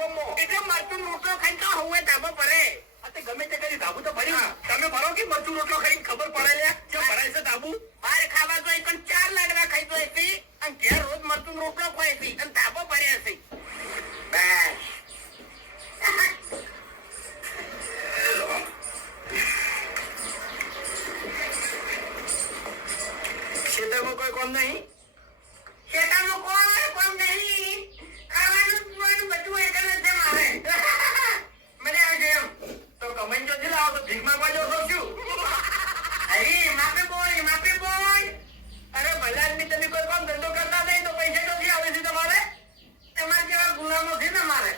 ધાબોમાં એટલે મરચું રોટલો ખાઈ તો હવે ધાબો પડે. આ ગમે તે કરી ધાબુ તો ભરી તમે ભરો કે મરચું રોટલો ખાઈને ખબર પડે લે કેમ ભરાય છે ધાબુ. બહાર ખાવા તો પણ 4 લાડવા ખાઈ તો હતી અને ઘેર રોજ મરચું રોટલો ખાય છે અને ધાબો ભર્યા છે. બસ ખેતરમાં કોઈ કોમ નહીં. શેતામાં કોઈ કોમ નહીં. ખાવાનું પીવાનું બધું એક જ છે મારે. મને આવજો એમ તો કમાઈ જો લાવો તો ભીખ માંગવા જો છું. અરે માપે બોય માપે બોય. અરે ભલા આદમી તમે કોઈ કામ ધંધો કરતા નહીં તો પૈસા ક્યાંથી આવે છે તમારે. તમારા જેવા ગુલામો છે ને મારે.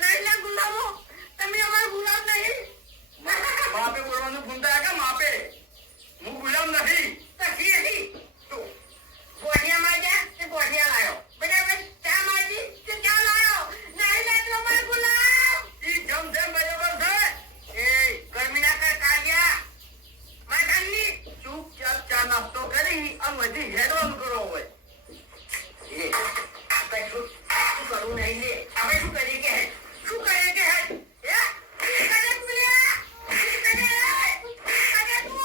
નહીં લે ગુલામો તમે અમારા ગુલામ નહીં. માપે બોલવાનું ભૂલતા કે માપે હું ગુલામ નથી. ગોઠિયા માંગ્યા તે ગોઠિયા લાયો. બરાબર ચા માંગી તે ચા લાયો. નહીં લે તો અમારા ગુલામ. ઈ જમ જેમ બરાબર છે. એ ગરમીના કર કાઢ્યા માથાની ચૂપચાપ ચા નાસ્તો કરી આમ હજી હેડવાનું કરો હોય. એ આપણે શું કરવું નહીં લે. આપણે શું કરીએ કે શું કરીએ કે હે કરે તુલ્યા કરે તું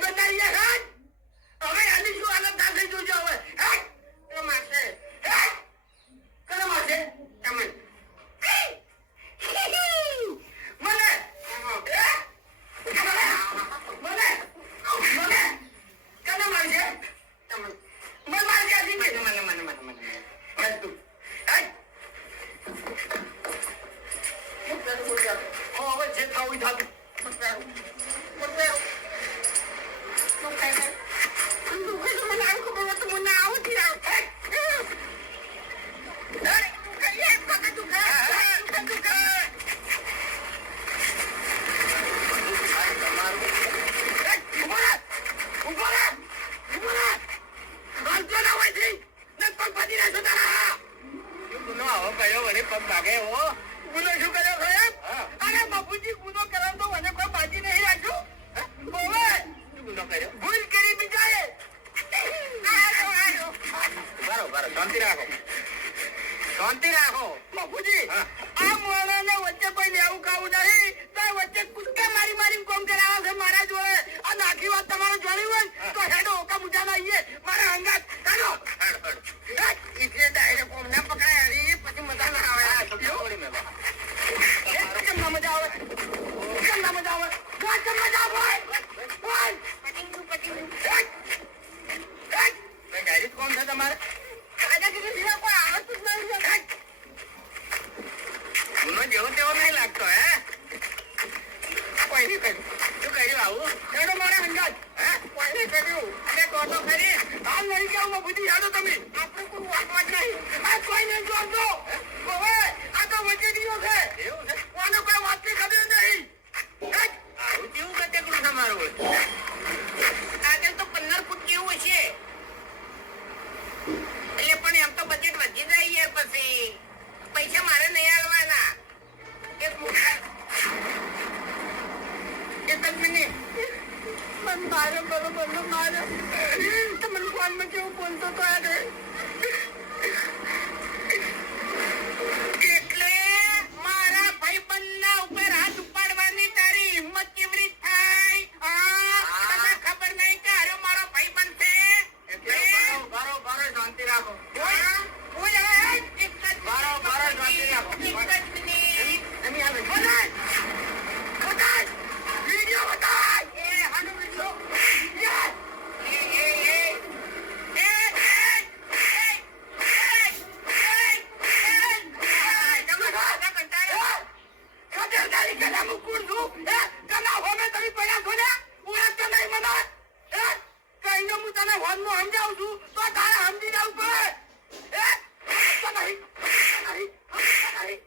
ભાઈબંધ આવી ગયા હેડ. હવે આની શું હાલત થશે જોજો હવે હેડ. તો મારશે હેડ. કોને મારશે? તમને મને હે? મને કોને મારશે? તમને મને મારશે આજી મને મને મને મને મને હેડ તું હેડ. હવે જે થવું એ થતું. ગુનો શું કર્યો સાહેબ? અરે બાપુજી ગુનો કર્યો તો મને કોઈ બાજી નહીં રાખ્યું. હવે ભૂલ કરી બીજાએ. બરોબર શાંતિ રાખો શાંતિ રાખો બાપુજી આ મોણાને વચ્ચે કોઈ લેવું ખાવું નહીં તો વચ્ચે કુદકા મારી મારી કોમ કરાવે છે મારા જોડે. આ નાખી વાત તમારે જોડી હોય તો હેડો ઓકા મુજા આવીએ મારા અંગાત હેડો. એટલે ડાયરેક્ટ કોમ ના પકડાય હરી પછી મજા ના આવે કેમ ના મજા આવે? કેમ ના મજા આવે? કેમ મજા આવે? ડાયરેક્ટ કોમ છે તમારે ગુનો જેવો તેવો નહીં લાગતો હે કોઈ નહીં કર્યું શું કર્યું આવું હેડો મારા અંગાત. કોઈ નહીં કર્યું અને તો ખરી હાલ નહીં કેવું બાપુજી હેડો તમે. આપણે કોઈ વાંચવા જ નહીં આ કોઈ નહીં જોડતો. હવે આ તો વચ્ચે દીવો છે. એવું છે કોને કોઈ વાતની ખબર નહીં. આવું કેવું કટેકડું તમારું આગળ તો 15 ફૂટ કેવું હશે એટલે પણ એમ તો બજેટ વધી જાય યાર પછી પૈસા મારે નહીં આવવાના એક જ મિનિટ મને મારો બરોબર નો મારો. તમને ફોનમાં કેવું બોલતો તો યાર. એટલે મારા ભાઈબંધના ઉપર હાથ ઉપાડવાની તારી હિંમત કેવી રીત થાય તને ખબર નહીં કે હારો મારો ભાઈબંધ છે બરોબર શાંતિ રાખો વિડીયો બતાય. ખતરદારી કલા મુકુર છું. કલા હોમે તમે પડ્યા છો ને ઓળખતો નહીં મને. કહીને હું તને હોમનું સમજાવું છું તો તારે સમજી જવું પડે. નહીં નહીં નહીં